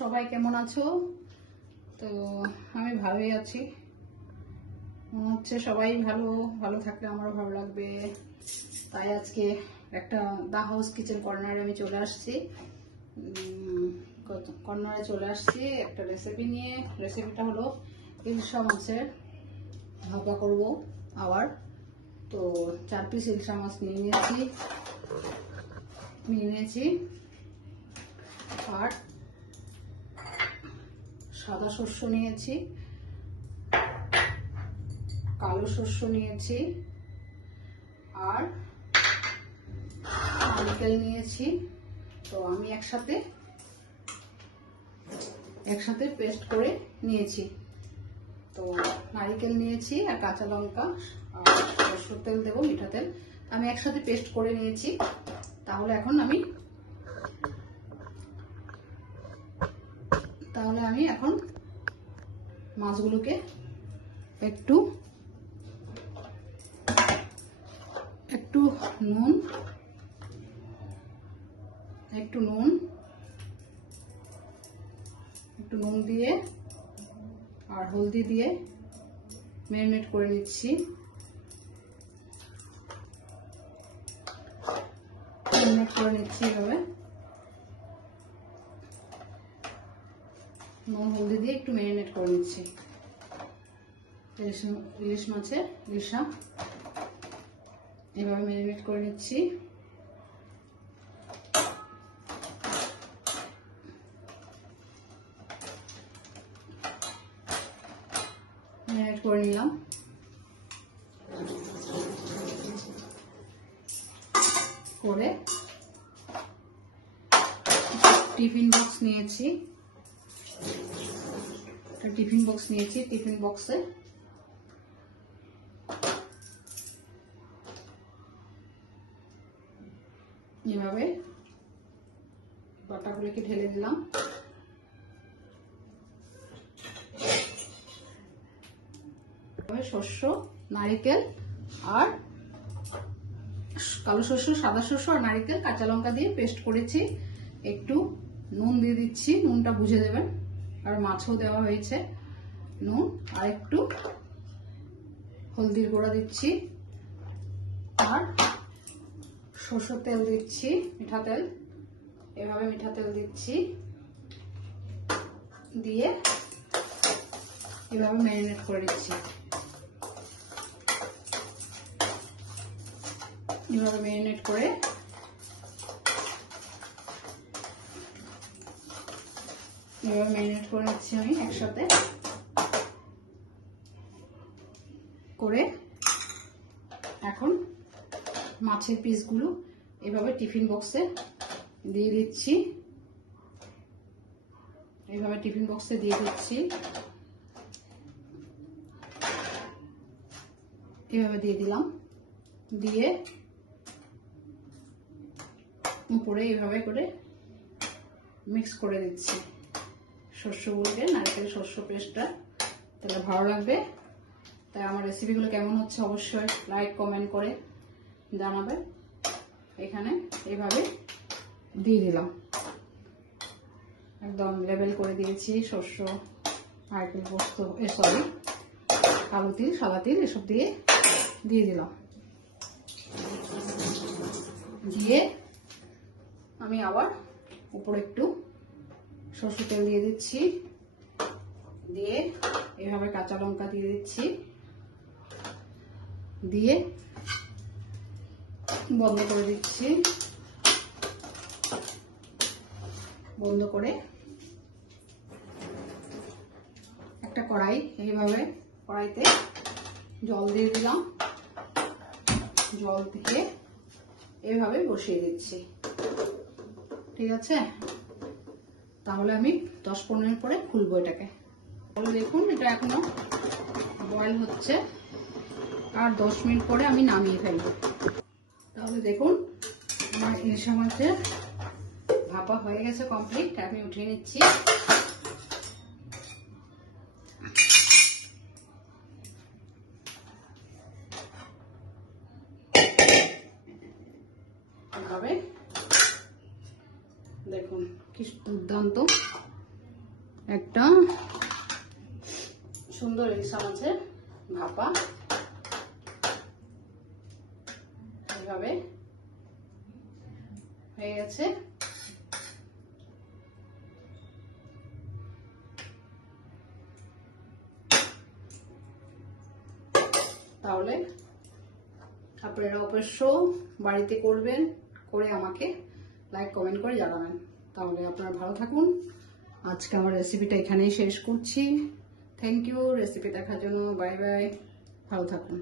সবাই কেমন আছো? তো আমি ভালোই আছি, মনে হচ্ছে সবাই ভালো ভালো থাকলে আমারও ভালো লাগবে। তাই আজকে একটা দা হাউস কিচেন কর্নারে আমি চলে আসছি। একটা রেসিপি নিয়ে। রেসিপিটা হলো ইলশা মাছের ভাপা করব আবার। তো 4 পিস ইলশা মাছ নিয়ে নিয়েছি আর সাদা শস্য নিয়েছি, কালো শস্য নিয়েছি আর নারকেল নিয়েছি। তো আমি একসাথে পেস্ট করে নিয়েছি। তো নারকেল নিয়েছি আর কাঁচা লঙ্কা আর সরষের তেল দেবো, মিঠা তেল। আমি একসাথে পেস্ট করে নিয়েছি। তাহলে আমি এখন মাছগুলোকে একটু নুন দিয়ে আর হলদি দিয়ে ম্যারিনেট করে নিচ্ছি। এভাবে নুন হলদি দিয়ে একটু ম্যারিনেট করে নিচ্ছি। ইলিশ মাছের ইলশা এভাবে ম্যারিনেট করে নিচ্ছি। ম্যারিনেট করে নিলাম। করে টিফিন বক্স নিয়েছি। টিফিন বক্সে এভাবে বাটাগুলোকে ঢেলে দিলাম। শস্য, নারকেল আর কালো শস্য, সাদা শস্য আর নারকেল কাঁচা লঙ্কা দিয়ে পেস্ট করেছি। একটু নুন দিয়ে দিচ্ছি, নুনটা বুঝে দেবেন। আর মাছও দেওয়া হয়েছে নুন। আর একটু হলদির গুঁড়া দিচ্ছি আর সরষের তেল দিচ্ছি, মিঠা তেল। এভাবে মিঠা তেল দিচ্ছি, দিয়ে এভাবে ম্যারিনেট করে দিচ্ছি। এভাবে ম্যারিনেট করে নিচ্ছি আমি একসাথে করে। এখন মাছের পিসগুলো এভাবে টিফিন বক্সে দিয়ে দিচ্ছি। এভাবে দিয়ে দিলাম। দিয়ে উপরে এইভাবে করে মিক্স করে দিচ্ছি শস্যগুলোকে, নারকেল শস্য পেস্টটা। তাহলে ভালো লাগবে। তাই আমার রেসিপিগুলো কেমন হচ্ছে অবশ্যই লাইক কমেন্ট করে জানাবে। এখানে এইভাবে দিয়ে দিলাম, একদম লেবেল করে দিয়েছি। শস্য, নারকেল পোস্ত, কালো তিল, সাদা তিল এসব দিয়ে দিলাম। দিয়ে আমি আবার উপরে একটু সরষের তেল দিয়ে দিচ্ছি। দিয়ে এভাবে কাঁচা লঙ্কা দিয়ে দিচ্ছি। দিয়ে বন্ধ করে দিচ্ছি। বন্ধ করে একটা কড়াই, এইভাবে কড়াইতে জল দিয়ে দিলাম। জল দিয়ে এইভাবে বসিয়ে দিচ্ছি। ঠিক আছে, তাহলে আমি 10-15 মিনিট পরে খুলবো এটাকে। দেখুন এটা এখনো বয়েল হচ্ছে, আর 10 মিনিট পরে আমি নামিয়ে ফেলবো। তাহলে দেখুন আমার ইলশা মাছের ভাপা হয়ে গেছে কমপ্লিট। আমি উঠিয়ে নিচ্ছি। এভাবে দেখুন কি দুর্দান্ত একটা সুন্দর ইলিশা মাছের ভাপা এইভাবে হয়ে গেছে। তাহলে আপনারা অবশ্য বাড়িতে করবেন, করে আমাকে লাইক কমেন্ট করে জানাবেন। তাহলে আপনারা ভালো থাকুন। আজকে আমার রেসিপিটা এখানেই শেষ করছি। থ্যাংক ইউ রেসিপি দেখার জন্য। বাই বাই, ভালো থাকুন।